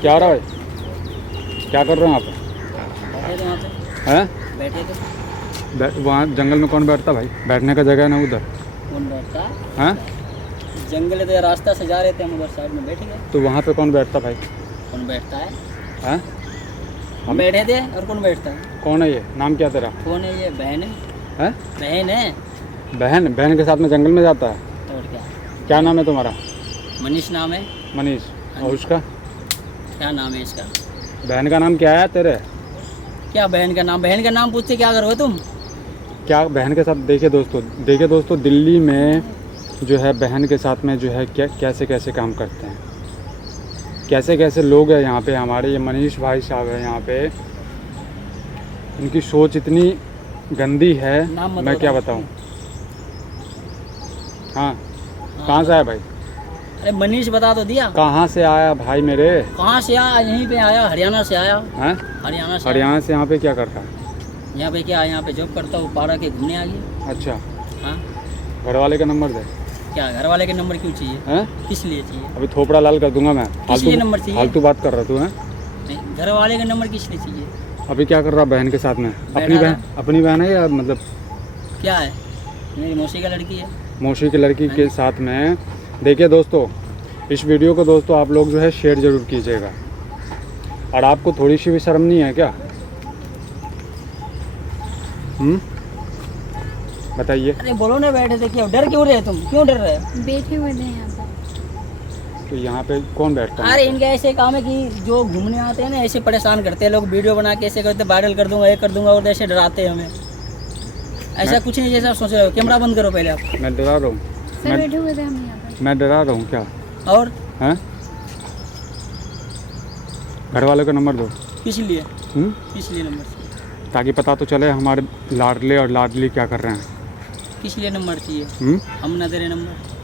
क्या हो रहा है भाई? क्या कर रहे हो आप? बैठे थे वहाँ पे। हैं? बैठे थे। वहाँ जंगल में कौन बैठता भाई? बैठने का जगह है ना उधर। कौन बैठता? हैं? जंगल है तो रास्ता से जा रहे थे हम, उधर साइड में बैठ गए। तो वहाँ पे कौन बैठता भाई? कौन बैठता है? हैं? हम बैठे थे और कौन बैठता है? कौन है ये? नाम क्या तेरा? कौन है ये? बहन है। हैं? बहन है। बहन? बहन के साथ में जंगल में जाता है? और क्या? क्या नाम है तुम्हारा? मनीष नाम है। मनीष। और उसका? क्या नाम है इसका? बहन का नाम क्या है तेरे? क्या बहन का नाम? बहन का नाम पूछते क्या करोगे तुम? क्या बहन के साथ? देखिए दोस्तों दिल्ली में जो है बहन के साथ में जो है क्या कैसे कैसे काम करते हैं, कैसे कैसे लोग हैं यहाँ पे। हमारे ये मनीष भाई साहब है यहाँ पे, इनकी सोच इतनी गंदी है नाम मत मैं क्या बताओ। बताऊँ। हाँ, कहाँ से आया भाई? अरे मनीष बता तो दिया। कहाँ से आया भाई मेरे? कहाँ से आया? यहीं पे आया, हरियाणा से आया। हैं? हरियाणा से हरियाणा से यहाँ पे क्या कर रहा है? आया। यहाँ पे क्या? यहाँ पे जॉब करता हूँ, पारा के घूमने आ गया। अच्छा, हाँ। घर वाले का नंबर दे। क्या घर वाले के नंबर क्यों चाहिए? हैं? किस लिए चाहिए? अभी थोपड़ा लाल कर दूंगा मैं। लिए नंबर चाहिए? फालतू बात कर रहा तू है? नहीं, घर वाले का नंबर किस लिए चाहिए? अभी क्या कर रहा बहन के साथ में? बैठा अपनी बहन है या मतलब क्या है? मेरी मौसी का लड़की है। मौसी की लड़की के साथ में। देखिए दोस्तों, इस वीडियो को दोस्तों आप लोग जो है शेयर ज़रूर कीजिएगा। और आपको थोड़ी सी भी शर्म नहीं है क्या? बताइए। अरे बोलो ना, बैठे थे क्यों? डर क्यों रहे तुम? क्यों डर रहे हो? बैठे हुए थे यहाँ पर। तो यहाँ पे कौन बैठता है? अरे इनका ऐसे काम है कि जो घूमने आते हैं ना ऐसे परेशान करते हैं लोग, वीडियो बना के ऐसे करते, वायरल कर दूंगा, ये कर दूंगा, और ऐसे डराते हैं हमें। ऐसा कुछ नहीं जैसा सोच रहे हो। कैमरा बंद करो पहले आप। मैं डरा रहा हूँ? सर बैठे हुए थे हम यहाँ पर। मैं डरा रहा हूँ क्या? और हैं? घर वालों का नंबर दो। किस लिए? हम्म? किस लिए नंबर चाहिए? ताकि पता तो चले हमारे लाडले और लाडली क्या कर रहे हैं। किस लिए नंबर चाहिए? हम्म? हम ना दे रहे नंबर।